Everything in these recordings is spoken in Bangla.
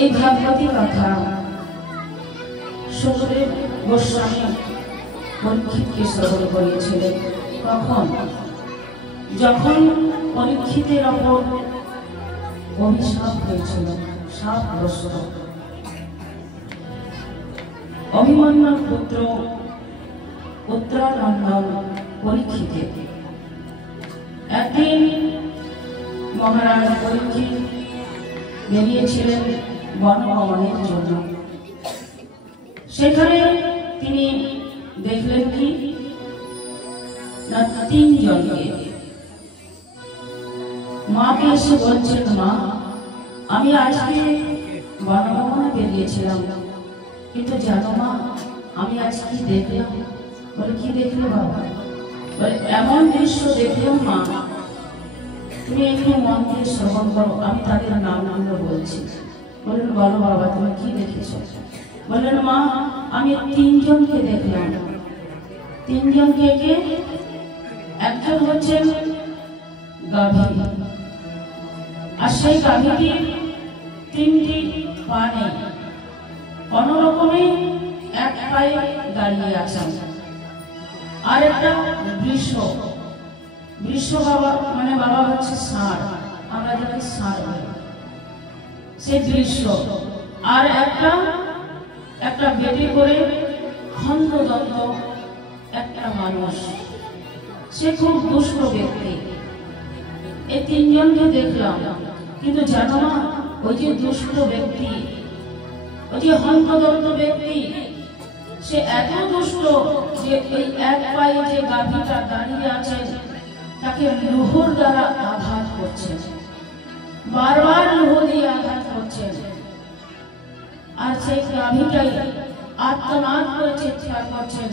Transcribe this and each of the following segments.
এই ভাগবতী কথা সুখদেব গোস্বামী পরীক্ষিতকে শ্রবণ করিয়েছিলেন। তখন যখন পরীক্ষিতের ওপর অভিশাপ হয়েছিল, শাপগ্রস্ত অভিমন্যুর পুত্র উত্তরানন্দন পরীক্ষিতের একদিন মহারাজ পরীক্ষিত বেরিয়েছিলেন বনভ্রমণের জন্য। সেখানে তিনি দেখলেন কি না, তিনজনকে। মাকে এসে বলছেন, মা আমি আজকে বনভ্রমণে বেরিয়েছিলাম, কিন্তু জানো মা আমি আজ কি দেখলাম? বলে কি দেখলে বাবা? বলে এমন দৃশ্য দেখলাম মা, তুমি একটু মন দিয়ে শ্রবণ করো, আমি তাদের নামগুলো বলছি। বললেন বলো বাবা তুমি কি দেখেছ? বললেন মা আমি তিনজনকে দেখলাম। তিনজনকে কে? একজন হচ্ছেন গাভী, আর সেই গাভীটির তিনটি পা নেই, কোন রকমে এক পায়ে দাঁড়িয়ে আছেন। আর একটা বৃষ, বৃষ বাবা মানে বাবা হচ্ছে ষাঁড়, আমরা যাকে ষাঁড় বলি, সেই বৃষ। আর একটা বেটি করে খণ্ডদত্ত একটা মানুষ, সে খুব দুষ্ট ব্যক্তি। এই তিনজনকে দেখলাম, কিন্তু জানো না ওই যে দুষ্ট ব্যক্তি, ওই যে খণ্ডদত্ত ব্যক্তি, সে এত দুষ্ট যে এই এক পায়ে যে গাভীটা দাঁড়িয়ে আছে তাকে লোহর দ্বারা আঘাত করছে, বারবার লোহ দিয়ে আঘাত করছে। আর সেই গাভীটাই আত্মনাদ করে চিৎকার করছেন,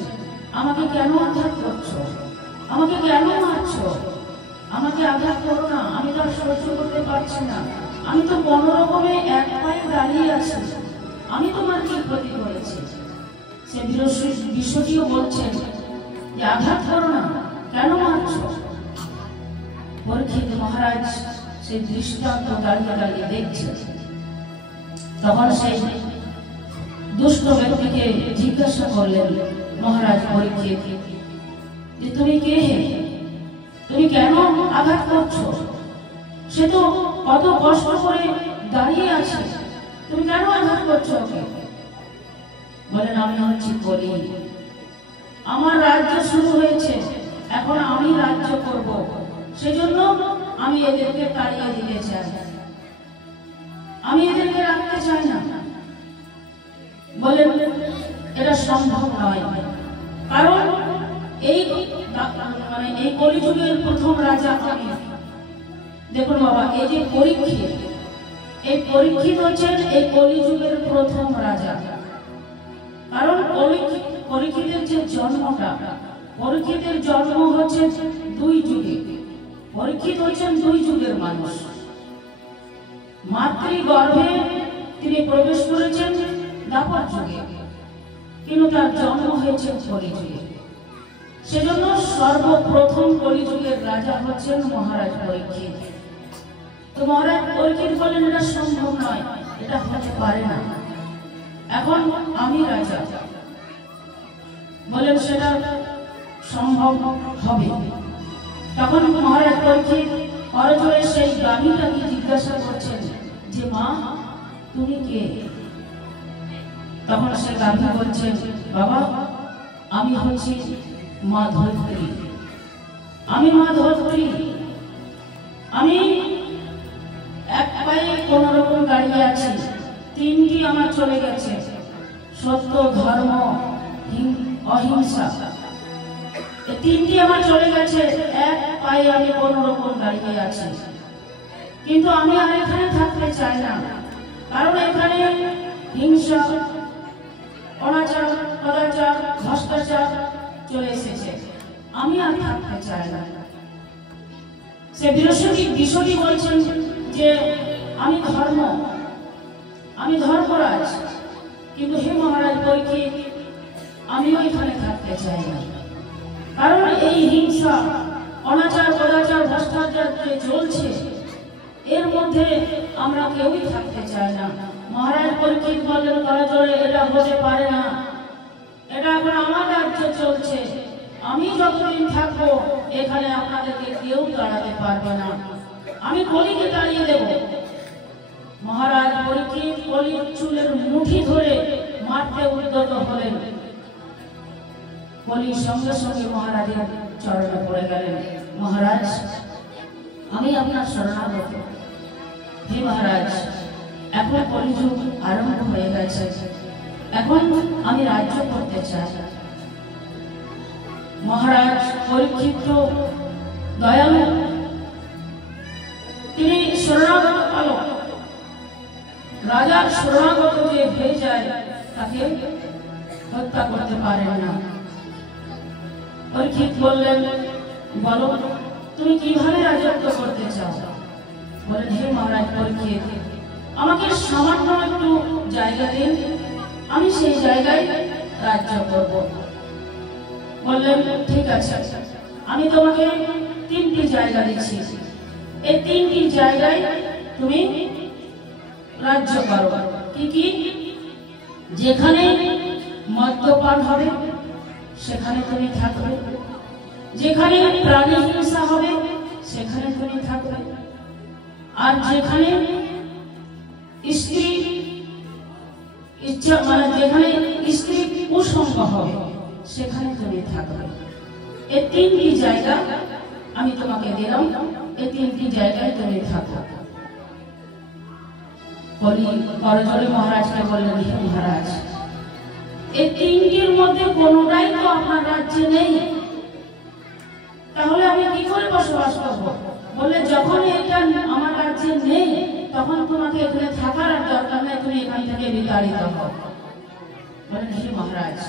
আমাকে কেন আঘাত করছো? আমাকে কেন মারছো? আমাকে আঘাত করো না, আমি তো সহ্য করতে পারছি না। আমি তো কোনো রকমে এক পায়ে দাঁড়িয়ে আছি, আমি তোমার কি ক্ষতি করেছি? সে বিশ্বটিও বলছেন যে আঘাত করো না, কেন মারছো? পরীক্ষিত মহারাজ সেই দৃষ্টান্ত দাঁড়িয়ে দাঁড়িয়ে দেখছে। তখন সেই দুষ্ট ব্যক্তিকে জিজ্ঞাসা করলেন মহারাজ পরীক্ষিত যে তুমি কে? তুমি কেন আঘাত করছো? সে তো কত কষ্ট করে দাঁড়িয়ে আছে, তুমি কেন আঘাত করছো? বলেন আমি হচ্ছি কলি, আমার রাজ্য শুরু হয়েছে, এখন আমি রাজ্য করব, সেজন্য আমি এদেরকে তাড়িয়ে দিতে চাই, আমি এদেরকে রাখতে চাই না। বলেন এটা সম্ভব নয়, কারণ এই কলিযুগের প্রথম রাজা আমি। দেখুন বাবা, এই যে পরীক্ষিত হচ্ছেন এই কলিযুগের প্রথম রাজা। কারণ পরীক্ষিতের যে জন্মটা, পরীক্ষিতের জন্ম হচ্ছে দুই যুগে। পরীক্ষিত হচ্ছেন দুই যুগের মানুষ। মাতৃগর্ভে তিনি প্রবেশ করেছেন দ্বাপর যুগে, কিন্তু তার জন্ম হয়েছে কলিযুগে। সেজন্য সর্বপ্রথম কলিযুগের রাজা হচ্ছেন মহারাজ পরীক্ষিত। তো মহারাজ পরীক্ষিত বলেন এটা সম্ভব নয়, এটা হতে পারে না, এখন আমি রাজা। বলেন সেটা সম্ভব হবে। তখন মহারাজ পরীক্ষিত করজোড়ে সেই গাভীটাকে জিজ্ঞাসা করছেন যে মা তুমি কে? তখন সে গাভী বলছে বাবা আমি হচ্ছি মা ধরিত্রী, আমি মা ধরিত্রী, আমি এক পায়ে কোন রকম দাঁড়িয়ে আছি, তিনটি আমার চলে গেছে, সত্য ধর্ম অহিংসা, এই তিনটি আমার চলে গেছে, এক পায়ে আমি কোন রকম দাঁড়িয়ে আছি। কিন্তু আমি আর এখানে থাকতে চাই না, কারণ এখানে হিংসা, অনাচার, কদাচার, ভ্রষ্টাচার চলে এসেছে, আমি আর থাকতে চাই না। সে বিশ্বটি বলছেন যে আমি ধর্মরাজ, কিন্তু হে মহারাজ পরীক্ষিত আমিও এখানে থাকতে চাই না, কারণ এই হিংসা, অনাচার, কদাচার, ভ্রষ্টাচার যে চলছে এর মধ্যে আমরা কেউই থাকতে চাই না। মহারাজ পরীক্ষিত বললেন করজোড়ে, এটা হতে পারে না, এটা এখন আমার রাজ্য চলছে, আমি যতদিন থাকবো এখানে আপনাদেরকে কেউ দাঁড়াতে পারবে না, আমি কলিকে দাঁড়িয়ে দেব। মহারাজ পরীক্ষিত কলির চুলের মুঠি ধরে মারতে উদ্যত হলেন। কলি সঙ্গে সঙ্গে মহারাজের চরণে পড়ে গেলেন। মহারাজ, আমি আপনার শরণাগত। হে মহারাজ, এখন কলিযুগ আরম্ভ হয়ে গেছে, এখন আমি রাজ্য করতে চাই। মহারাজ পরীক্ষিত দয়ালু, তিনি শরণাগত পালক, রাজার শরণাগত যে হয়ে যায় তাকে হত্যা করতে পারেন না। পরীক্ষিত বললেন, বলো তুমি কিভাবে রাজত্ব করতে চাও? বলেন, হে মহারাজ পরীক্ষিত, আমাকে সামান্য একটু জায়গা দিন, আমি সেই জায়গায় রাজ্য করব। বললেন, ঠিক আছে, আমি তোমাকে 3টি জায়গা দিচ্ছি, এই 3টি জায়গায় তুমি রাজ্য করো। কি কি? যেখানে মদ্যপান হবে সেখানে তুমি থাকবে, যেখানে প্রাণী হিংসা হবে সেখানে তুমি থাকবে, আর যেখানে স্ত্রী ইচ্ছা মানে যেখানে স্ত্রী কুসঙ্গ হবে সেখানে তুমি থাকবে। এই 3টি জায়গা আমি তোমাকে দিলাম, এই 3টি জায়গায় তুমি থাকো। করজোড়ে মহারাজকে বললেন, হে মহারাজ, এই 3টির মধ্যে কোনোটাই তো আপনার রাজ্যে নেই, তাহলে আমি কি করে বসবাস করবো? বলে, যখন এটা আমার রাজ্যে নেই তখন তোমাকে এখানে থাকার আর দরকার নেই, তুমি এখান থেকে বিতাড়িত হও। বলেন, হে মহারাজ,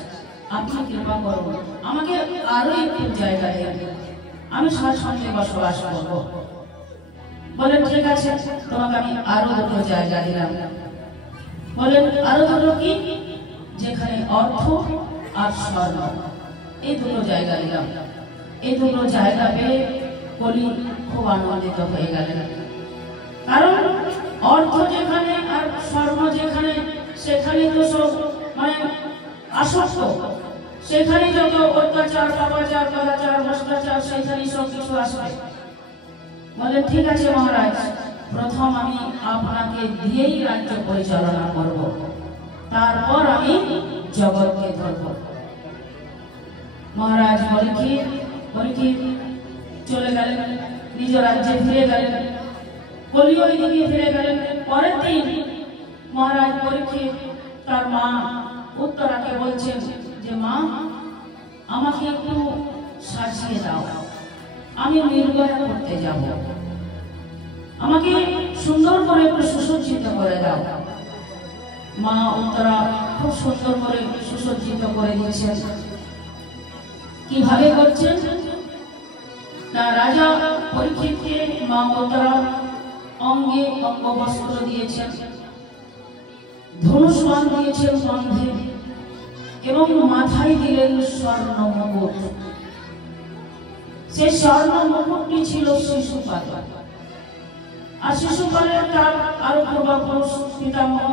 আপনি কৃপা করুন, আমাকে আরো একটু জায়গা দেন, আমি স্বাচ্ছন্দ্যে বসবাস করব। বলেন, ঠিক আছে, তোমাকে আমি আরো 2টো জায়গা দিলাম। বলেন, আরো 2টো কি? যেখানে অর্থ আর স্বর্ণ, এই 2টো জায়গা দিলাম। এই 2টো জায়গা পেয়ে কলি খুব আনন্দিত হয়ে গেলেন, কারণ অর্থ যেখানে আর স্বর্ণ যেখানে সেখানে তো সব মানে আসক্ত, সেখানে যত অত্যাচার, পাপাচার, কদাচার, ভ্রষ্টাচার, সেখানেই সব কিছু আসবে। বলেন, ঠিক আছে মহারাজ, প্রথম আমি আপনাকে দিয়েই রাজ্য পরিচালনা করব, তারপর আমি জগৎকে ধরব। মহারাজ পরীক্ষিত চলে গেলেন, নিজ রাজ্যে ফিরে গেলেন, কলি ওই দিকে ফিরে গেলেন। পরের দিন মহারাজ পরীক্ষিত তার মা উত্তরাকে বলছেন যে, মা, আমাকে একটু সাজিয়ে দাও, আমি নির্বাহ করতে যাব, আমাকে সুন্দর করে একটু সুসজ্জিত করে দাও। মা উত্তরা খুব সুন্দর করে সুসজ্জিত করে দিয়েছেন। কিভাবে করছেন? না, রাজা পরীক্ষিতকে মা উত্তরা অঙ্গে অঙ্গবস্ত্র দিয়েছেন, ধনুষ্বাণ দিয়েছেন কণ্ঠে, এবং মাথায় দিলেন স্বর্ণ মুকুট। সেই স্বর্ণ মুকুটটি ছিল শিশুপাল, আর শিশুপালের তার আরো পূর্বপুরুষ পিতামহ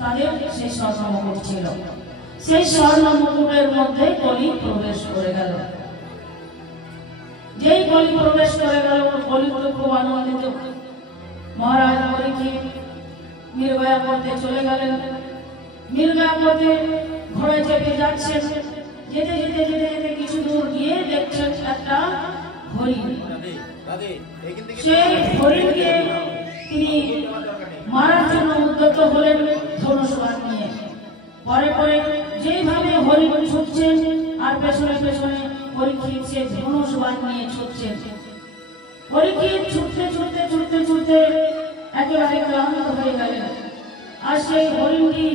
তাদের সেই স্বর্ণ মুকুট ছিল। সেই স্বর্ণ মুকুটের মধ্যে কলি প্রবেশ করে গেল। যেই কলি প্রবেশ করে গেল, কলি খুব আনন্দিত। মহারাজ পরীক্ষিত নির্ভয়া করতে চলে গেলেন। নির্ভয়া করতে ঘোড়ায় চেপে যাচ্ছেন, যেতে যেতে যেতে যেতে কিছু দূর গিয়ে দেখছেন একটা হরিণ। সেই হরিণকে তিনি মারার জন্য উদ্যত হলেন ধনুষ্বাণ নিয়ে। পরে পরে যেভাবে হরিণ ছুটছেন আর পেছনে পেছনে পরীক্ষিত সে ধনুষ্বাণ নিয়ে ছুটছেন। পরীক্ষিত ছুটতে ছুটতে ছুটতে ছুটতে একেবারে ক্লান্ত হয়ে গেলেন। আর সেই হরিণটি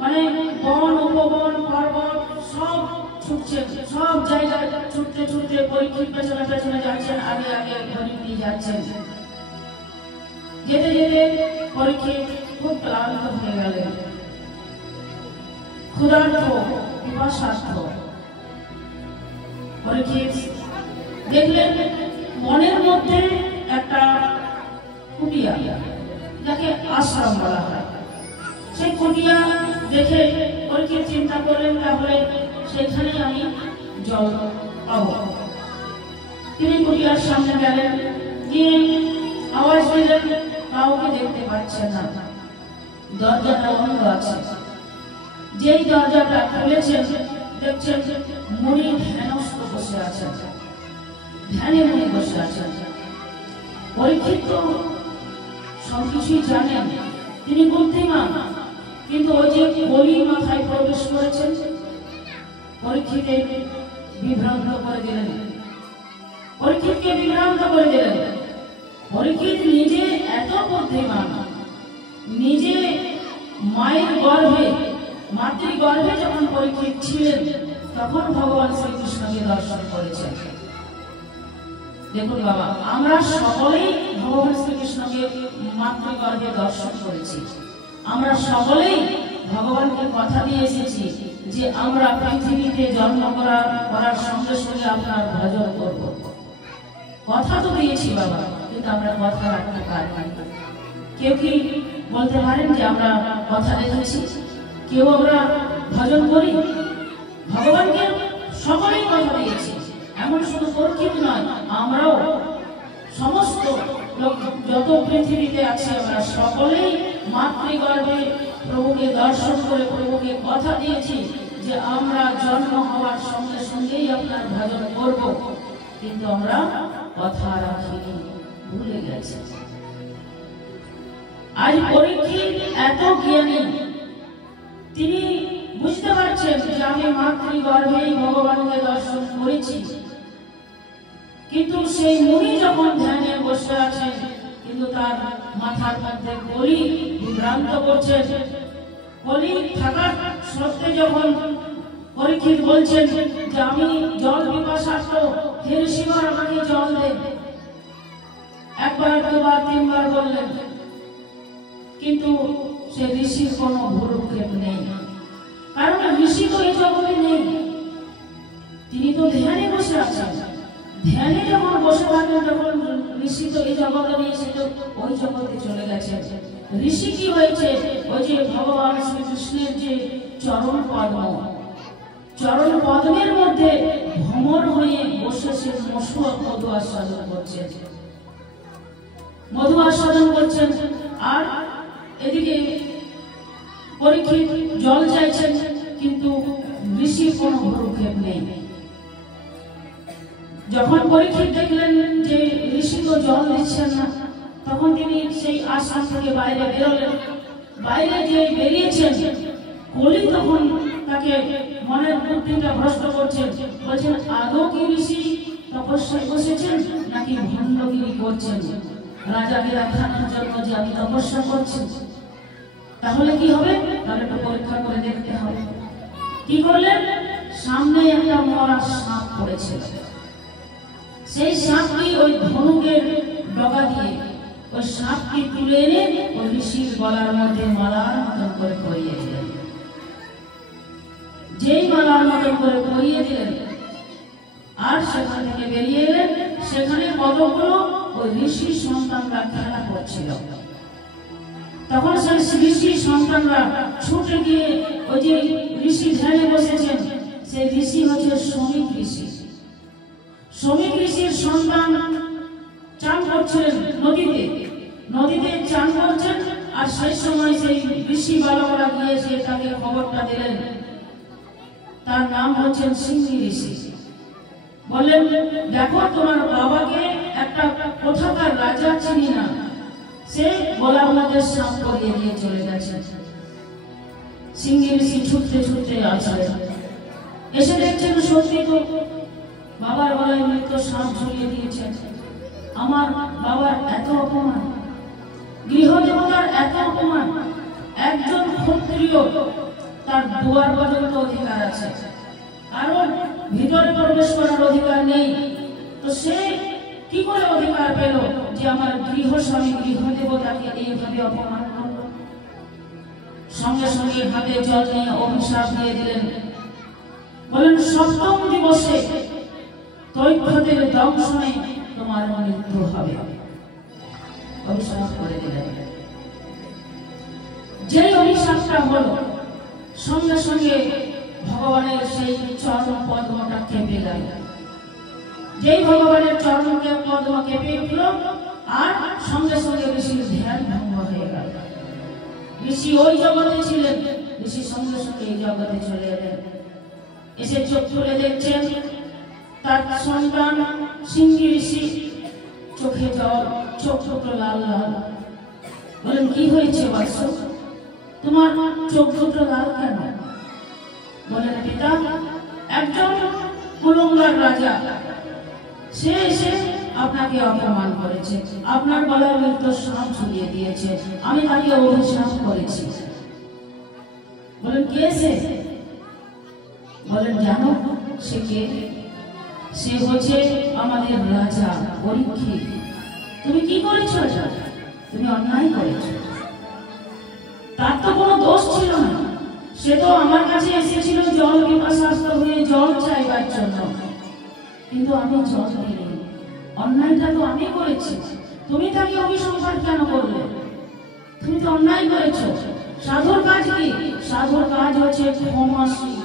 মানে বন উপবন পর্বত সব ছুটছেন, সব জায়গায় ছুটতে ছুটতে পরীক্ষিত পেছনে পেছনে যাচ্ছেন, আগে আগে হরিণটি যাচ্ছেন। যেতে যেতে পরীক্ষিত খুব ক্লান্ত হয়ে গেলেন, ক্ষুধার্ত, পিপাসার্থ। পরীক্ষিত দেখলেন বনের মধ্যে একটা কুটিয়া, যাকে আশ্রম বলা হয়, সেই কুটিয়া দেখে পরীক্ষিত চিন্তা করলেন তাহলে সেখানে আমি জল পাবো। তিনি কুটিয়ার সামনে গেলেন, গিয়ে আওয়াজ দিলেন, কাউকে দেখতে পাচ্ছেন না, দরজাটা বন্ধ আছে। যেই দরজাটা খুলেছেন দেখছেন মুনি ধ্যানস্থ বসে আছেন, ধ্যানে মুনি বসে আছেন। পরীক্ষিত তো সবকিছুই জানেন, তিনি বুদ্ধিমান, কিন্তু ওই যে কলি মাথায় প্রবেশ করেছেন, পরীক্ষিতে বিভ্রান্ত করে দিলেন, পরীক্ষিতকে বিভ্রান্ত করে দিলেন। পরীক্ষিত নিজে এত বুদ্ধিমান, নিজে মায়ের গর্ভে, মাতৃগর্ভে যখন পরীক্ষিত ছিলেন তখন ভগবান শ্রীকৃষ্ণকে দর্শন করেছেন। দেখুন বাবা, আমরা সকলেই ভগবান শ্রীকৃষ্ণকে মাতৃগর্ভে দর্শন করেছি। আমরা সকলেই ভগবানকে কথা দিয়ে এসেছি যে আমরা পৃথিবীতে জন্ম করার সঙ্গে সঙ্গে আপনার ভজন করব। কথা তো দিয়েছি বাবা, কিন্তু আমরা কথা রাখতে পারি না। কেউ কি বলতে পারেন যে আমরা কথা রেখেছি? কেউ আমরা ভজন করি? ভগবানকে সকলেই কথা দিয়েছি, এমন শুধু পরীক্ষিত নয়, আমরাও সমস্ত লোক যত পৃথিবীতে আছে আমরা সকলেই মাতৃগর্ভে প্রভুকে দর্শন করে প্রভুকে কথা দিয়েছি যে আমরা জন্ম হওয়ার সঙ্গে সঙ্গেই আপনার ভজন করব, কিন্তু আমরা কথা রাখিনি, ভুলে গেছি। আজ পরীক্ষিত এত জ্ঞানী, তিনি বুঝতে পারছেন যে আমি মাতৃগর্ভেই ভগবানকে দর্শন করেছি, কিন্তু সেই মুনি যখন ধ্যানে বসে আছেন কিন্তু তার মাথার মধ্যে কলি বিভ্রান্ত করছে। কলি থাকার সত্ত্বে যখন পরীক্ষিত বলছেন যে আমি জল পিপাসার্থ, হে ঋষিবর আমাকে জল দেন, একবার দুবার তিনবার বললেন, কিন্তু সে ঋষির কোনো ভ্রুক্ষেপ নেই, কারণ ঋষি তো এই জগতে নেই, তিনি তো ধ্যানে বসে আছেন। ধ্যানে যখন বসে থাকেন তখন ঋষি তো এই জগতে নেই, সে তো ওই জগতে চলে গেছে। ঋষি কি হয়েছে? ওই যে ভগবান শ্রীকৃষ্ণের যে চরণ পদ্ম, চরণ পদ্মের মধ্যে ভ্রমর হয়ে বসে সে মধু আস্বাদন করছেন, মধু আস্বাদন করছেন। আর এদিকে পরীক্ষিত জল চাইছেন, কিন্তু ঋষির কোনো ভ্রুক্ষেপ নেই। যখন পরীক্ষিত দেখলেন যে ঋষি তো জল দিচ্ছেন না, তখন তিনি সেই আশ্রম থেকে বাইরে বেরোলেন। বাইরে যে বেরিয়েছেন, কলি তখন তাকে মনের বুদ্ধিটা ভ্রষ্ট করছেন, বলছেন আদৌ কি ঋষি তপস্যায় বসেছেন নাকি ভণ্ডগিরি করছেন, রাজাকে দেখানোর জন্য যে আমি তপস্যা করছি। তাহলে কি হবে? তাহলে একটু পরীক্ষা করে দেখতে হবে। কি করলেন? সামনে একটা মরা সাপ পড়েছিল, সেই সাপটি ওই ধনুকের ডগা দিয়ে ওই সাপটি তুলে এনে ওই ঋষির গলার মধ্যে মালার মতন করে পরিয়ে দিলেন। যেই মালার মতন করে পরিয়ে দিলেন আর সেখান থেকে বেরিয়ে এলেন, সেখানে কতগুলো ওই ঋষির সন্তানরা খেলা করছিল। তখন সেই ঋষির সন্তানরা ছুটে গিয়ে ওই যে ঋষি ধ্যানে বসেছেন, সেই ঋষি হচ্ছে শ্রমিক ঋষি। শ্রমিক ঋষির সন্তান চান করছিলেন নদীতে, নদীতে চান করছেন। আর সেই সময় সেই ঋষি বালকরা গিয়ে সে তাকে খবরটা দিলেন, তার নাম হচ্ছেন সিংহী ঋষি। বললেন, দেখো তোমার বাবাকে একটা কোথাকার রাজা চিনি না, সে গলার মধ্যে সাপ পরিয়ে দিয়ে চলে গেছে। সিংহী ঋষি ছুটতে ছুটতে আসলেন, এসে দেখছেন সত্যি তো বাবার গলায় মৃত সাপ ঝুলিয়ে দিয়েছেন। আমার বাবার এত অপমান, গৃহদেবতার এত অপমান, একজন ক্ষত্রিয় তার দুয়ার পর্যন্ত অধিকার আছে, কারণ ভিতরে প্রবেশ করার অধিকার নেই। তো সে কি করে অধিকার পেল যে আমার গৃহস্বামী গৃহদেবতাকে এইভাবে অপমান করল? সঙ্গে সঙ্গে হাতে জল নিয়ে অভিশাপ দিয়ে দিলেন। বলেন, সপ্তম দিবসে তৈক্ষতের দংশনে তোমার মৃত্যু হবে। অভিশাপ করে দিলেন। যেই অভিশাপটা হলো সঙ্গে সঙ্গে ভগবানের সেই চরণ পদ্মটা কেঁপে গেল। যেই ভগবানের চরণকে পদ্ম কেঁপে উঠল আর সঙ্গে সঙ্গে ঋষির ধ্যান ভঙ্গ হয়ে গেল। ঋষি ওই জগতে ছিলেন, ঋষি সঙ্গে সঙ্গে এই জগতে চলে এলেন। এসে চোখ খুলে দেখছেন তার সন্তান সিংহী ঋষি চোখে জল, চোখ দুটো লাল লাল। বলেন কি হয়েছে বৎস, তোমার চোখ দুটো লাল কেন? বলেন পিতা, একজন কুলঙ্গার রাজা সে এসে আপনাকে অপমান করেছে, আপনার গলায় মৃত্যু সাপ ঝুলিয়ে দিয়েছে, আমি তাকে অভিশাপ করেছি। বলেন কে সে? বলেন জানো সে কে? সে হচ্ছে আমাদের রাজা পরীক্ষিত। তুমি কি করেছো? তুমি অন্যায় করেছো। তার তো কোনো দোষ ছিল না, সে তো আমার কাছে এসেছিল জল পিপাসার্ত হয়ে জল চাইবার জন্য, কিন্তু আমি জল দিইনি। অন্যায়টা তো আমি করেছি, তুমি তাকে অভিসম্পাদ কেন করলে? তুমি তো অন্যায় করেছো। সাধুর কাজ কি? সাধুর কাজ হচ্ছে ক্ষমাশীল।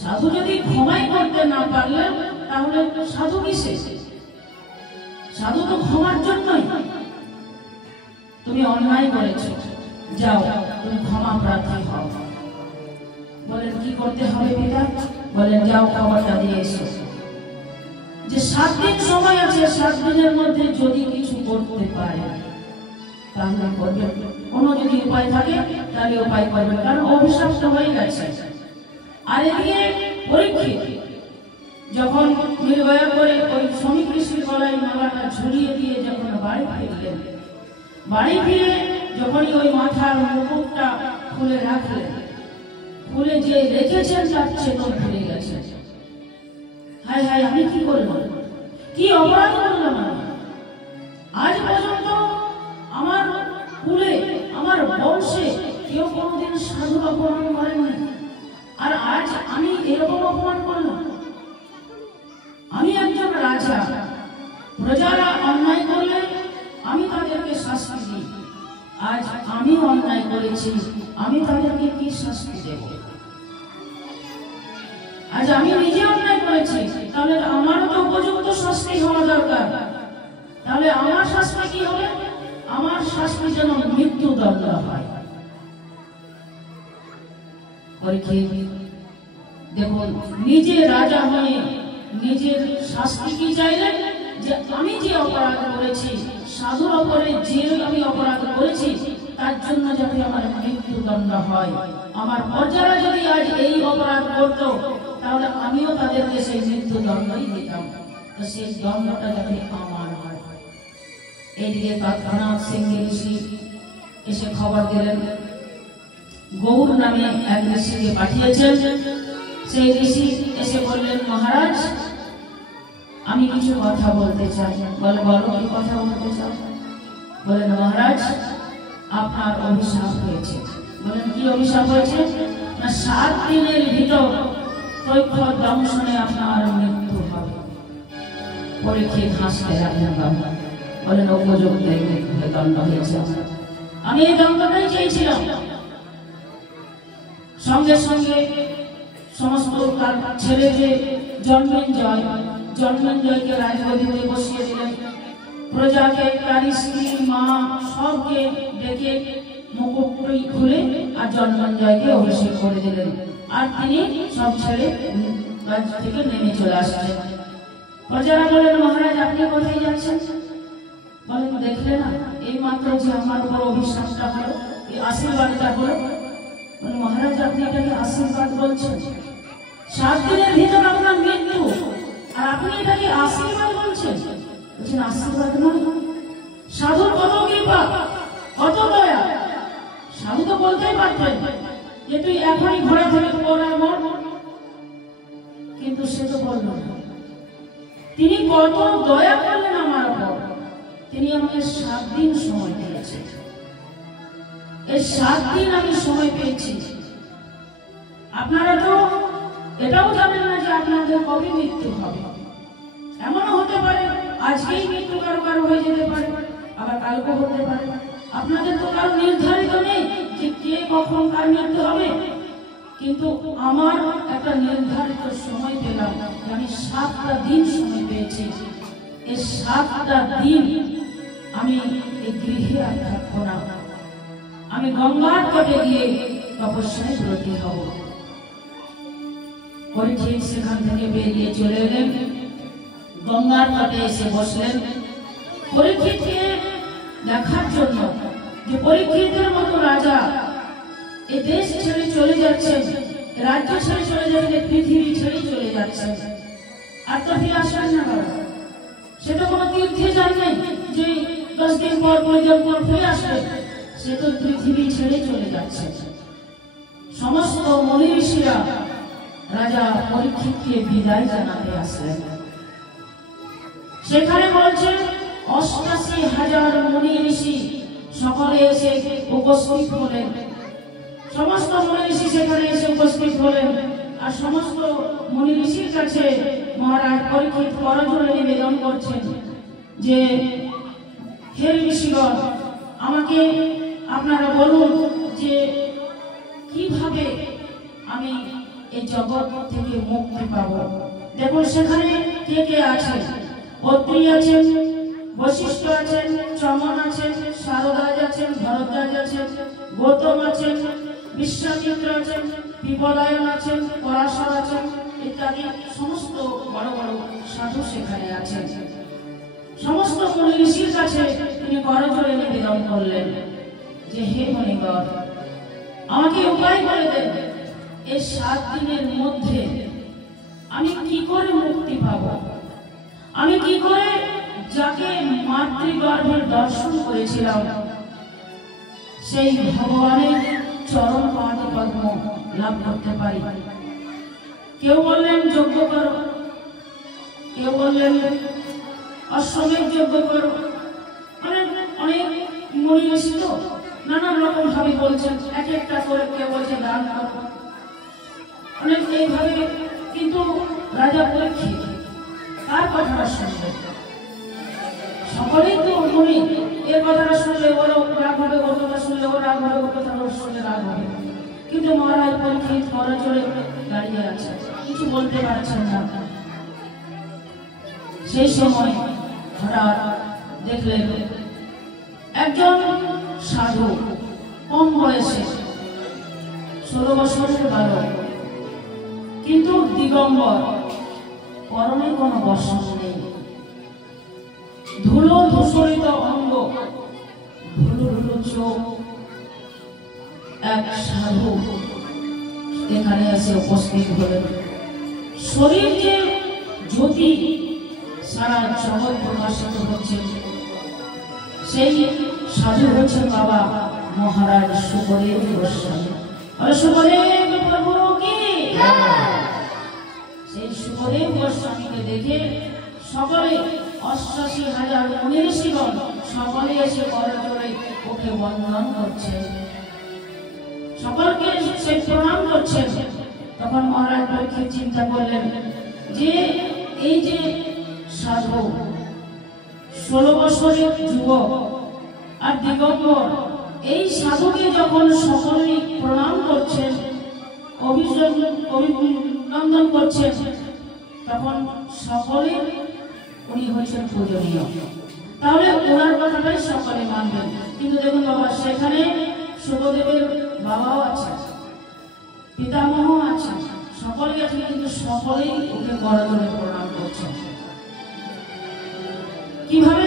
সাধু যদি ক্ষমাই করতে না পারলে তাহলে সাধু কিসে? সাধু তো ক্ষমার জন্যই। তুমি অন্যায় করেছো, যাও তুমি ক্ষমা প্রার্থী হও। বলেন কি করতে হবে পিতা? বলেন যাও খবরটা দিয়ে এসো যে 7 দিন সময় আছে, 7 দিনের মধ্যে যদি কিছু করতে পারে তাহলে করবে, কোনো যদি উপায় থাকে তাহলে উপায় করবে, কারণ অভিশাপটা হয়ে গেছে। আর এদিকে পরীক্ষিত যখন নির্ভয়া করে ওই শ্রমিক ঋষির গলায় মালাটা ঝুলিয়ে দিয়ে যখন বাড়ি ফিরলেন, বাড়ি ফিরে যখন ওই মাথার মুকুটটা খুলে রাখলেন, খুলে যে রেখেছেন তার চেতন ফিরে গেছে। হায় হায়, আমি কি করলাম, কি অপরাধ করলাম? আজ পর্যন্ত আমার কুলে, আমার বংশে কেউ কোনোদিন সাধু অপমান করেনি, আর আজ আমি এরকম অপমান করলাম। আমি একজন রাজা, প্রজারা অন্যায় করলে আমি তাদেরকে শাস্তি দিই। আজ আমি অন্যায় করেছি, আমি তাদেরকে কি শাস্তি দেব? আজ আমি নিজে অন্যায় করেছি, তাহলে আমারও তো উপযুক্ত শাস্তি হওয়া দরকার। তাহলে আমার শাস্তি কি হবে? আমার শাস্তি যেন মৃত্যুদণ্ড হয়। দেখুন, নিজে রাজা হয়ে নিজের শাস্তি কি চাইলেন? যে আমি যে অপরাধ করেছি, সাধুর অপরে যে আমি অপরাধ করেছি, তার জন্য যাতে আমার মৃত্যুদণ্ড হয়। আমার প্রজারা যদি আজ এই অপরাধ করত তাহলে আমিও তাদেরকে সেই মৃত্যুদণ্ডই দিতাম, তো সেই দণ্ডটা যাতে আমার হয়। এইদিকে তৎক্ষণাৎ সিংহী ঋষি এসে খবর দিলেন, গৌর নামে এক ঋষিকে পাঠিয়েছেন। সেই ঋষি এসে বললেন, মহারাজ আমি কিছু কথা বলতে চাই। বলে বলো কি কথা বলতে চাও? বলেন মহারাজ আপনার অভিশাপ হয়েছে। বলেন কি অভিশাপ হয়েছে? না 7 দিনের ভিতর কৈফ দংশনে আপনার মৃত্যু হবে। পরীক্ষিত হাসতে লাগলেন বাবা, বলেন উপযুক্ত দণ্ড হয়েছে, আমি এই দণ্ডটাই চেয়েছিলাম। সঙ্গে সঙ্গে সমস্ত ছেড়ে যে জন্মেঞ্জয়কে রাজগদিতে বসিয়ে দিলেন। প্রজাকে, তার স্ত্রী, মা সবকে ডেকে মুকুটটি খুলে আর জন্মেঞ্জয়কে অভিষেক করে দিলেন। আর তিনি সব ছেড়ে রাজ থেকে নেমে চলে আসছেন। প্রজারা বলেন, মহারাজ আপনি কোথায় যাচ্ছেন? বলেন দেখলে না এই মাত্র যে আমার উপর অভিশাপটা হলো, এই আশীর্বাদটা হলো। বলে মহারাজ আপনি এটাকে আশীর্বাদ বলছেন? 7 দিনের ভিতর আপনার মৃত্যু, আর আপনি এটাকে আশীর্বাদ বলছেন? বলছেন আশীর্বাদ নয়, সাধুর কত কৃপা, কত দয়া। সাধু তো বলতেই পারতেন যে তুই এখনই ঘোড়া থেকে পড়ার মর, কিন্তু সে তো বলল না। তিনি কত দয়া করলেন আমার উপর, তিনি আমাকে 7 দিন সময় দিয়েছেন। এই 7 দিন আমি সময় পেয়েছি। আপনারা তো এটাও জানেন না যে আপনাদের কবে মৃত্যু হবে। এমনও হতে পারে আজকেই মৃত্যু কারো কারো হয়ে যেতে পারে, আবার কালকে হতে পারে। আপনাদের তো কারো নির্ধারিত নেই যে কখন কার মৃত্যু হবে, কিন্তু আমার একটা নির্ধারিত সময় পেলাম। আমি 7টা দিন সময় পেয়েছি। এই 7টা দিন আমি এই গৃহে আর থাকবো না। আমি গঙ্গার তটে গিয়ে তপস্যায় ব্রতী হব। পরীক্ষিত সেখান থেকে বেরিয়ে চলে এলেন, গঙ্গার তটে এসে বসলেন পরীক্ষিতকে দেখার জন্য যে পরীক্ষিতের মতো রাজা এই দেশ ছেড়ে চলে যাচ্ছেন, রাজ্য ছেড়ে চলে যাচ্ছে, পৃথিবী ছেড়ে চলে যাচ্ছে, আর তো ফিরে আসবেন না। বাবা সে তো কোনো তীর্থে যান নাই যে 10 দিন পর 15 দিন পর ফিরে আসবে, সে তো পৃথিবী ছেড়ে চলে যাচ্ছে। সমস্ত মুনি ঋষিরা রাজা পরীক্ষিতকে বিদায় জানাতে আসলেন। সেখানে বলছে 88,000 মুনি ঋষি সকলে এসে উপস্থিত হলেন। সমস্ত মুনি ঋষি সেখানে এসে উপস্থিত হলেন, আর সমস্ত মুনি ঋষির কাছে মহারাজ পরীক্ষিত করজোড়ে নিবেদন করছেন যে হে ঋষিগণ, আমাকে আপনারা বলুন যে কিভাবে আমি এই জগৎ থেকে মুক্তি পাবো। দেখুন সেখানে কে কে আছে, অত্রি আছেন, বশিষ্ঠ আছেন, চমন আছেন, শারদাজ আছেন, ভরদ্বাজ আছেন, গৌতম আছেন, বিশ্বামিত্র আছেন, পিপলায়ন আছেন, পরাশর আছেন ইত্যাদি সমস্ত বড় বড় সাধু সেখানে আছেন। সমস্ত মুনি ঋষির কাছে তিনি করজোড়ে নিবেদন করলেন যে হে মুনিগণ, আমাকে উপায় বলে দেন, এই 7 দিনের মধ্যে আমি কি করে মুক্তি পাব, আমি কি করে যাকে মাতৃগর্ভের দর্শন করেছিলাম সেই ভগবানের চরণ পাদ পদ্ম লাভ করতে পারি। কেউ বললেন যজ্ঞ করো, কেউ বললেন অশ্বমেধ যজ্ঞ করো, অনেক মুনি ঋষি তো নানান রকম ভাবে বলছেন, এক একটা করে কেউ বলছে দান করো, অনেক এইভাবে। কিন্তু রাজা পরীক্ষিত কার কথাটা শুনবে? সকলেই তো মুনি, এর কথাটা শুনলে ওরও রাগ হবে, ওর কথা শুনলে ওর রাগ হবে, ওর কথা শুনলে রাগ হবে। কিন্তু মহারাজ পরীক্ষিত করজোড়ে দাঁড়িয়ে আছে, কিছু বলতে পারছেন না। সেই সময় হঠাৎ দেখলেন একজন সাধু, কম বয়সে 16 বছরের বালক, কিন্তু দিগম্বর, পরনে কোনো বস্ত্র নেই, ধুলো ধূসরিত অঙ্গ, ধুলো ধুলো চোখ। এক সাধু এখানে এসে উপস্থিত হলেন। শরীর যে জ্যোতি সারা জগৎ প্রকাশিত হচ্ছে, সেই সাধু হচ্ছেন বাবা মহারাজ সুখদেব গোস্বামী। সুখদেব প্রভু কি? সেই সুখদেব গোস্বামীকে দেখে সকলে 88,000 মুনি ঋষিগণ সকলে এসে করজোড়ে ওকে বন্দন করছে, সকলকে সে প্রণাম করছেন। তখন মহারাজ পরীক্ষিত চিন্তা করলেন যে এই যে সাধু 16 বছরের যুবক আর দিগম্বর, এই সাধুকে যখন সকলেই প্রণাম করছেন, অভিনন্দন করছেন, তখন সকলে উনি হচ্ছেন পূজনীয়, তাহলে ওনার কথাটাই সকলে মানবেন। কিন্তু দেখুন বাবা, সেখানে সুখদেবের বাবাও আছে, পিতামহ আছে, সকলেই আছে, কিন্তু সকলেই ওকে করজোড়ে প্রণাম করছেন। কিভাবে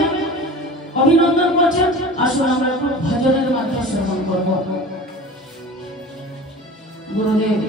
অভিনন্দন করছেন আসলে আমরা একটু ভজনের মাধ্যমে শ্রবণ করব। গুরুদেব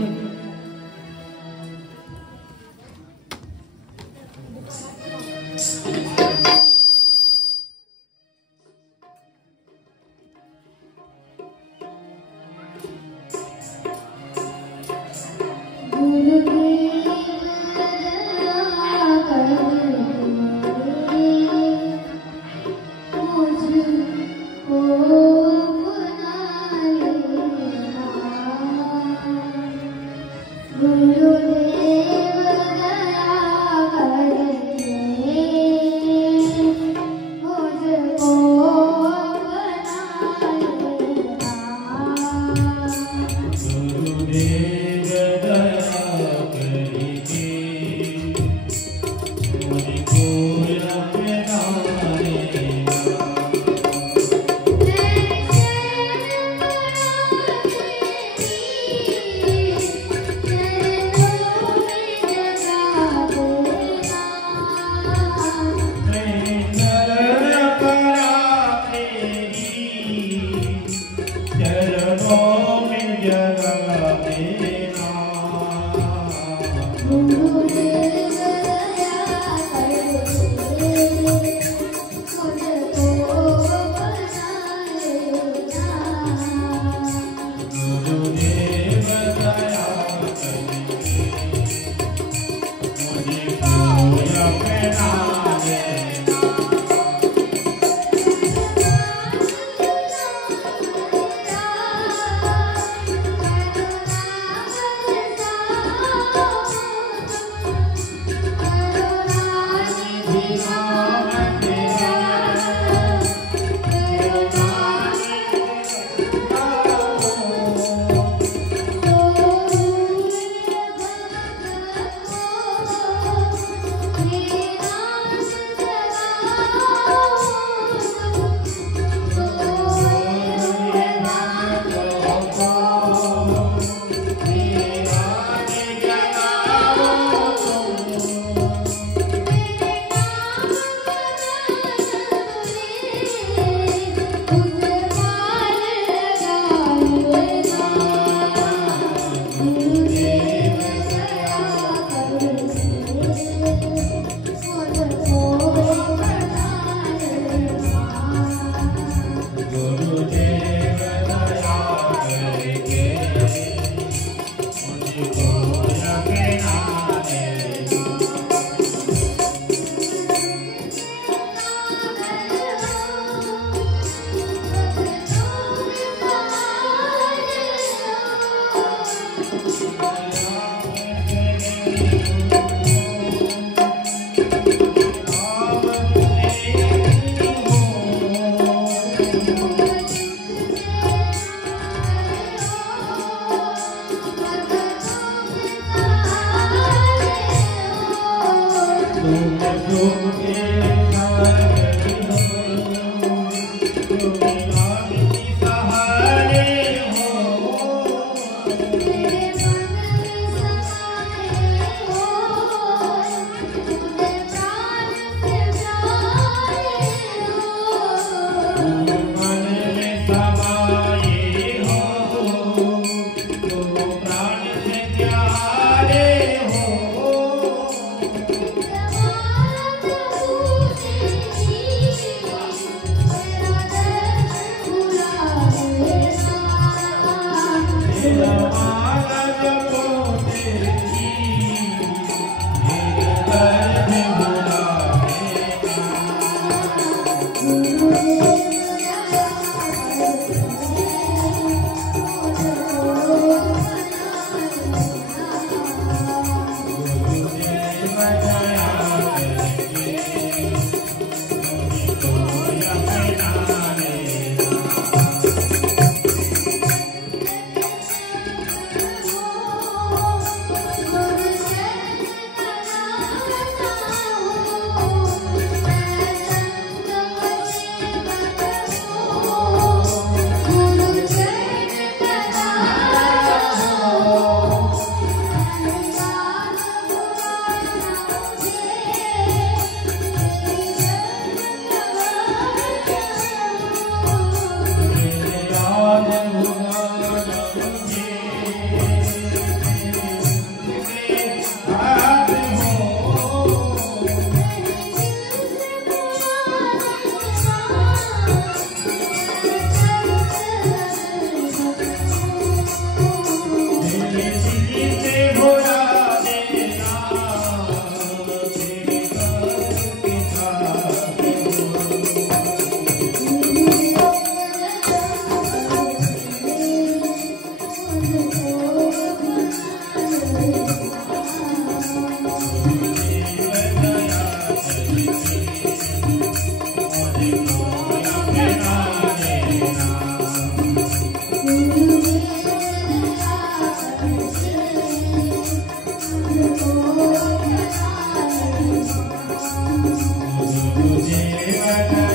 Jai